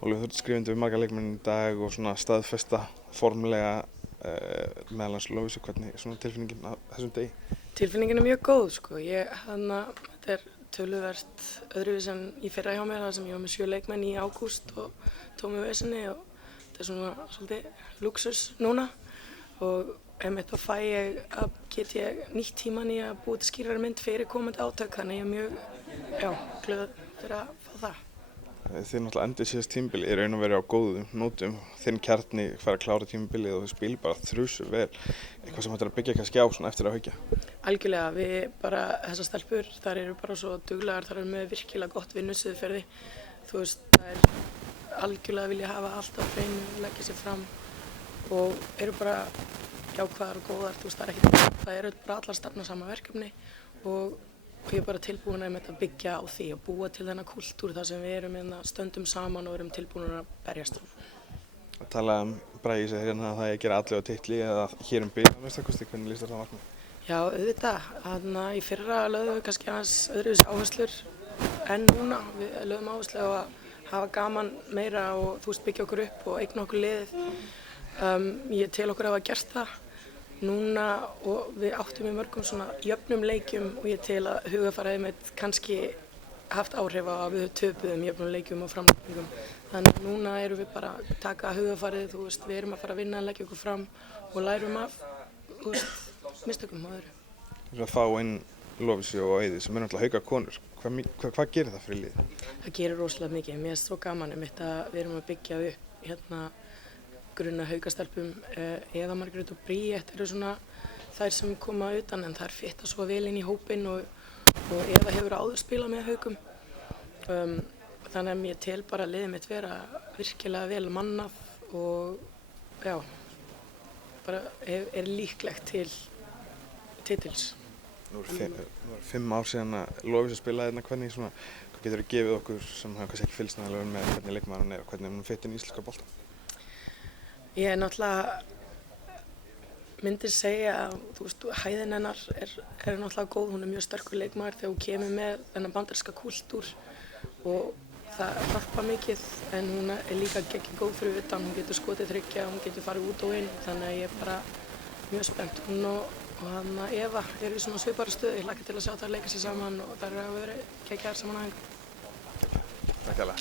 Ólafur, þú ert skrifandi við marga leikmenn í dag og svona staðfesta formlega meðal annars Lovísu, hvernig er svona tilfinningin á þessum degi? Tilfinningin er mjög góð sko. Þetta er töluvert öðruvísi en í fyrra hjá mér þar sem ég var með 7 leikmenn í ágúst og tók mig vesinni og þetta er svona svolítið lúxus núna og einmitt þá get ég nýtt tíman í að búa til skýrari mynd fyrir komandi átök, þannig ég er mjög glöð fyrir að fá það. Þið náttúrulega endið síðast tímabili í raun og veru á góðum nótum. Þinn kjarni fær að klára tímabilið og þau spila bara þrjusur vel. Eitthvað sem hægt er að byggja kannski á svona eftir að Haukja? Algjörlega, við bara, þessar stelpur, þær eru bara svo duglegar, þær eru með virkilega gott vinnusiðferði. Þú veist, þær algjörlega vilja hafa allt á hreinu, leggja sér fram og eru bara jákvæðar og góðar. Þú veist, það eru bara allar stefna sama verkefni og ég er bara tilbúin að byggja á því og búa til þennan kúltúr þar sem við erum stöndum saman og erum tilbúin að berjast. Að tala Bragi segir hérna að það er að gera allir á titli eða hér bil að minnstakosti, hvernig lýst þér það markmið? Já, auðvitað. Í fyrra lögðum við kannski aðeins öðruvísi áherslur en núna. Við lögðum áherslu á að hafa gaman meira og þú veist byggja okkur upp og eigna okkur liðið. Ég tel okkur hafa gert það núna og við áttum í mörgum svona jöfnum leikjum og ég tel að hugarfarið mitt kannski haft áhrif á að við töpuðum jöfnum leikjum og framlýningum. Þannig að núna erum við bara að taka hugarfarið, þú veist, við erum að fara að vinna, leggja okkur fram og lærum af, þú veist, mistökum á öðru. Þú veist að fá inn Lovísu og Eiði sem er náttúrulega Hauka konur. Hvað gerir það fyrir liðið? Það gerir rosalega mikið. Mér er svo gaman að við erum að byggja upp grunna Haukastelpum. Eða Margrét og Bríett eru svona þær sem koma utan en þær fitta svo vel inn í hópinn og Eva hefur áður spilað með Haukum. Þannig að ég tel bara að liðið mitt vera virkilega vel mannað og já, bara er líklegt til titils. Nú er 5 ár síðan að Lovísa spilaði hérna, hvað getur þú gefið okkur sem hafa kannski ekki fylgst nægilega með hvernig leikmaður hún er og hvernig hún fitt inn í íslenska boltann? Ég náttúrulega myndi segja að hæðin hennar er náttúrulega góð, hún er mjög sterkur leikmaður þegar hún kemur með þennan bandaríska kúltúr og það hjálpar mikið en hún er líka geggjum góð fyrir utan, hún getur skotið þriggja, hún getur farið út og inn þannig að ég er bara mjög spennt. Hún og Eva eru í svona svipari stöðu, ég hlakka til að sjá þær leika sér saman og þær eru að vera geggjaðar saman á æfingu. Takk hérlega.